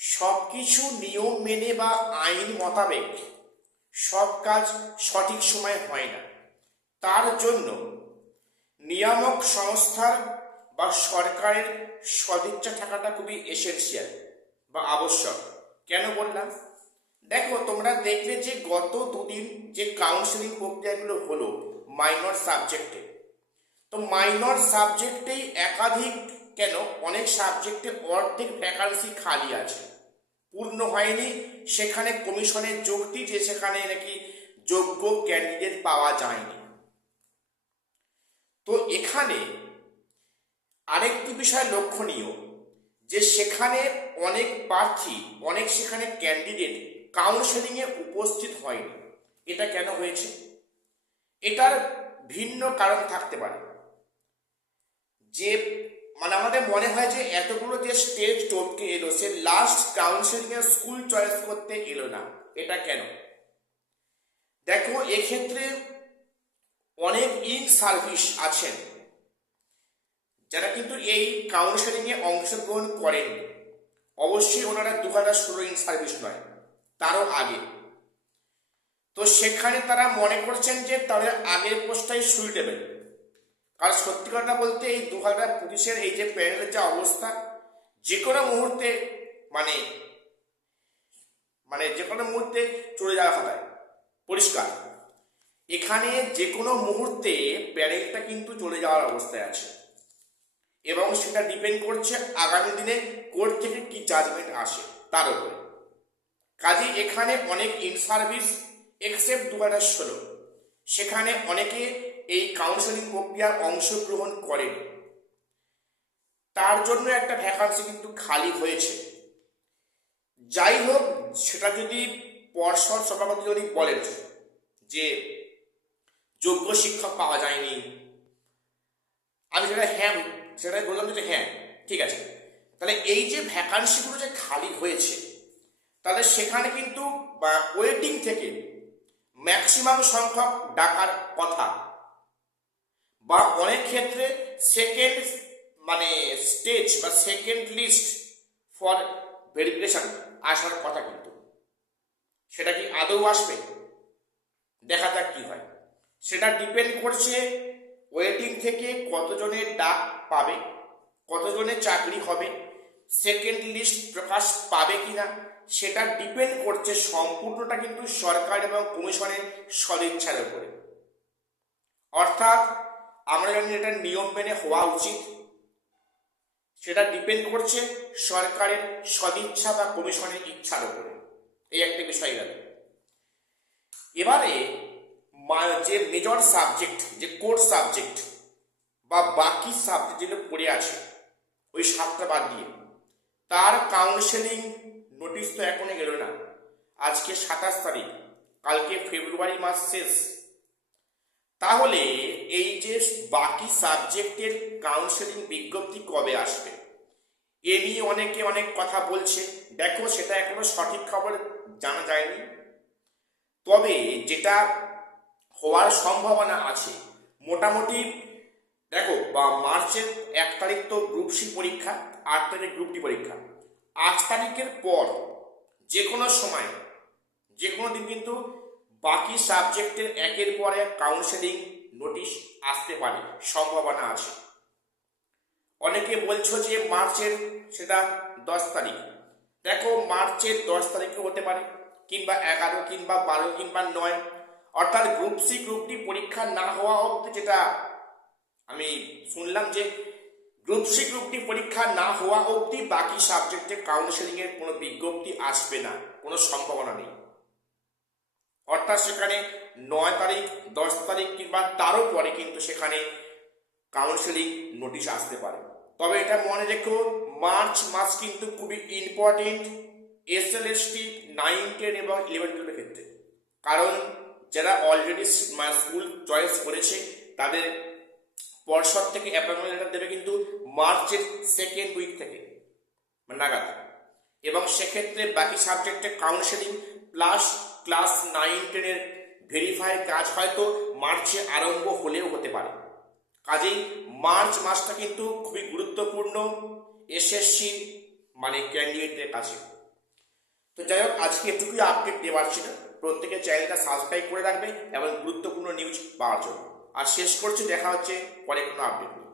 সব কিছু নিয়ম মেনে বা আইন মোতাবেক সব কাজ সঠিক সময়ে হয় না। তার জন্য নিয়ামক সংস্থার বা সরকারের সদিচ্ছা থাকাটা খুবই এসেনশিয়াল বা আবশ্যক। কেন বললাম? দেখো, তোমরা দেখলে যে গত দুদিন যে কাউন্সিলিং প্রক্রিয়াগুলো হলো মাইনর সাবজেক্টে, তো মাইনর সাবজেক্টেই একাধিক কেন অনেক সাবজেক্টে অর্ধেক ভ্যাকান্সি খালি আছে, পূর্ণ হয়নি। সেখানে কমিশনের যুক্তি যে সেখানে নাকি যোগ্য ক্যান্ডিডেট পাওয়া যায়নি। তো এখানে আরেকটি বিষয় লক্ষণীয় যে সেখানে অনেক প্রার্থী, অনেক সেখানে ক্যান্ডিডেট কাউন্সেলিংয়ে উপস্থিত হয়নি। এটা কেন হয়েছে? এটার ভিন্ন কারণ থাকতে পারে। যে আমাদের মনে হয় যে এতগুলো যে স্টেজ টপকে এলো, সে লাস্ট কাউন্সেলিংয়ে স্কুল চয়েস করতে এলো না। এটা কেন? দেখো, এক্ষেত্রে অনেক ইন সার্ভিস আছেন যারা কিন্তু এই কাউন্সেলিংয়ে অংশগ্রহণ করেন। অবশ্যই ওনারা 2016 ইন সার্ভিস নয়, তারও আগে। তো সেখানে তারা মনে করছেন যে তাদের আগের পোস্টটাই সুইটেবল। কারণ সত্যি কথা বলতে এই 2025-এর এই যে প্যানেলের যে অবস্থা, যে কোনো মুহূর্তে মানে যে কোনো মুহূর্তে চলে যাওয়া খাতায় পরিষ্কার। এখানে যে কোনো মুহূর্তে প্যানেলটা কিন্তু চলে যাওয়ার অবস্থায় আছে, এবং সেটা ডিপেন্ড করছে আগামী দিনে কোর্ট থেকে কি জাজমেন্ট আসে তার উপরে। কাজে এখানে অনেক ইন সার্ভিস এক্সেপ্ট 2016 সেখানে অনেকে এই কাউন্সেলিং প্রক্রিয়ার অংশগ্রহণ করেন। তার জন্য একটা ভ্যাকান্সি কিন্তু খালি হয়েছে। যাই হোক, সেটা যদি পর্ষদ সভাপতি যদি বলেন যে যোগ্য শিক্ষক পাওয়া যায়নি, আমি সেটাই বললাম যে হ্যাঁ ঠিক আছে, তাহলে এই যে ভ্যাকান্সিগুলো যে খালি হয়েছে, তাহলে সেখানে কিন্তু ওয়েটিং থেকে ম্যাক্সিমাম সংখ্যক ডাকার কথা, বা অনেক ক্ষেত্রে সেকেন্ড স্টেজ বা সেকেন্ড লিস্ট ফর ভেরিফিকেশন আসার কথা। কিন্তু সেটা কি আদৌ আসবে? দেখা যাক কি হয়। সেটা ডিপেন্ড করছে ওয়েটিং থেকে কতজনের ডাক পাবে, কতজনের চাকরি হবে, সেকেন্ড লিস্ট প্রকাশ পাবে কিনা, সেটা ডিপেন্ড করছে সম্পূর্ণটা কিন্তু সরকার এবং কমিশনের সদিচ্ছার উপরে। অর্থাৎ আমরা জানি এটা নিয়ম মেনে হওয়া উচিত, সেটা ডিপেন্ড করছে সরকারের সদিচ্ছা বা কমিশনের ইচ্ছার উপরে। এই একটা বিষয় গেল। এবারে যে মেজর সাবজেক্ট, যে কোর সাবজেক্ট বা বাকি সাবজেক্ট যেগুলো পড়ে আছে ওই 7টা বাদ দিয়ে, তার কাউন্সেলিং নোটিশ তো এখনো গেল না। আজকে 27 তারিখ, কালকে ফেব্রুয়ারি মাস শেষ। তাহলে এই যে বাকি সাবজেক্টের কাউন্সেলিং বিজ্ঞপ্তি কবে আসবে, এ নিয়ে অনেকে অনেক কথা বলছে। দেখো, সেটা এখনো সঠিক খবর জানা যায়নি। তবে যেটা হওয়ার সম্ভাবনা আছে মোটামুটি, দেখো মার্চের 1 তারিখ তো গ্রুপ সি পরীক্ষা, 8 তারিখ গ্রুপ ডি পরীক্ষা। 8 তারিখের পর যে কোনো সময়, যে কোনো দিন কিন্তু বাকি সাবজেক্টের একের পর এক কাউন্সেলিং নোটিশ আসতে পারে, সম্ভাবনা আছে। অনেকে বলছো যে মার্চের সেটা 10 তারিখ। দেখো, মার্চের 10 তারিখে হতে পারে, কিংবা 11, কিংবা 12, কিংবা 9। অর্থাৎ গ্রুপ সি গ্রুপ ডি পরীক্ষা না হওয়া অবধি, যেটা আমি শুনলাম যে গ্রুপ সি গ্রুপ ডি পরীক্ষা না হওয়া অবধি বাকি সাবজেক্টের কাউন্সেলিং এর কোনো বিজ্ঞপ্তি আসবে না, কোনো সম্ভাবনা নেই। অর্থাৎ সেখানে 9 তারিখ, 10 তারিখ কিংবা তারও পরে কিন্তু সেখানে কাউন্সেলিং নোটিশ আসতে পারে। তবে এটা মনে রেখো, মার্চ মাস কিন্তু খুবই ইম্পর্টেন্ট এসএলএসটি 9, 10 এবং 11, 12 ক্ষেত্রে। কারণ যারা অলরেডি স্কুল চয়েস করেছে তাদের পর্ষদ থেকে অ্যাপয়েন্টমেন্ট লেটার দেবে কিন্তু মার্চের 2nd উইক থেকে নাগাদ। এবং সেক্ষেত্রে বাকি সাবজেক্টের কাউন্সেলিং প্লাস ক্লাস 9, 10 এর ভেরিফাই কাজ হয়তো মার্চে আরম্ভ হলেও হতে পারে। কাজেই মার্চ মাসটা কিন্তু খুবই গুরুত্বপূর্ণ এসএসসি ক্যান্ডিডেটদের কাছে। তো যাই হোক, আজকে এটুকুই আপডেট দেওয়ার ছিল। প্রত্যেকে চ্যানেলটা সাবস্ক্রাইব করে রাখবে এবং গুরুত্বপূর্ণ নিউজ পাওয়ার জন্য। আর শেষ করছি, দেখা হচ্ছে পরে কোনো আপডেট নিয়ে।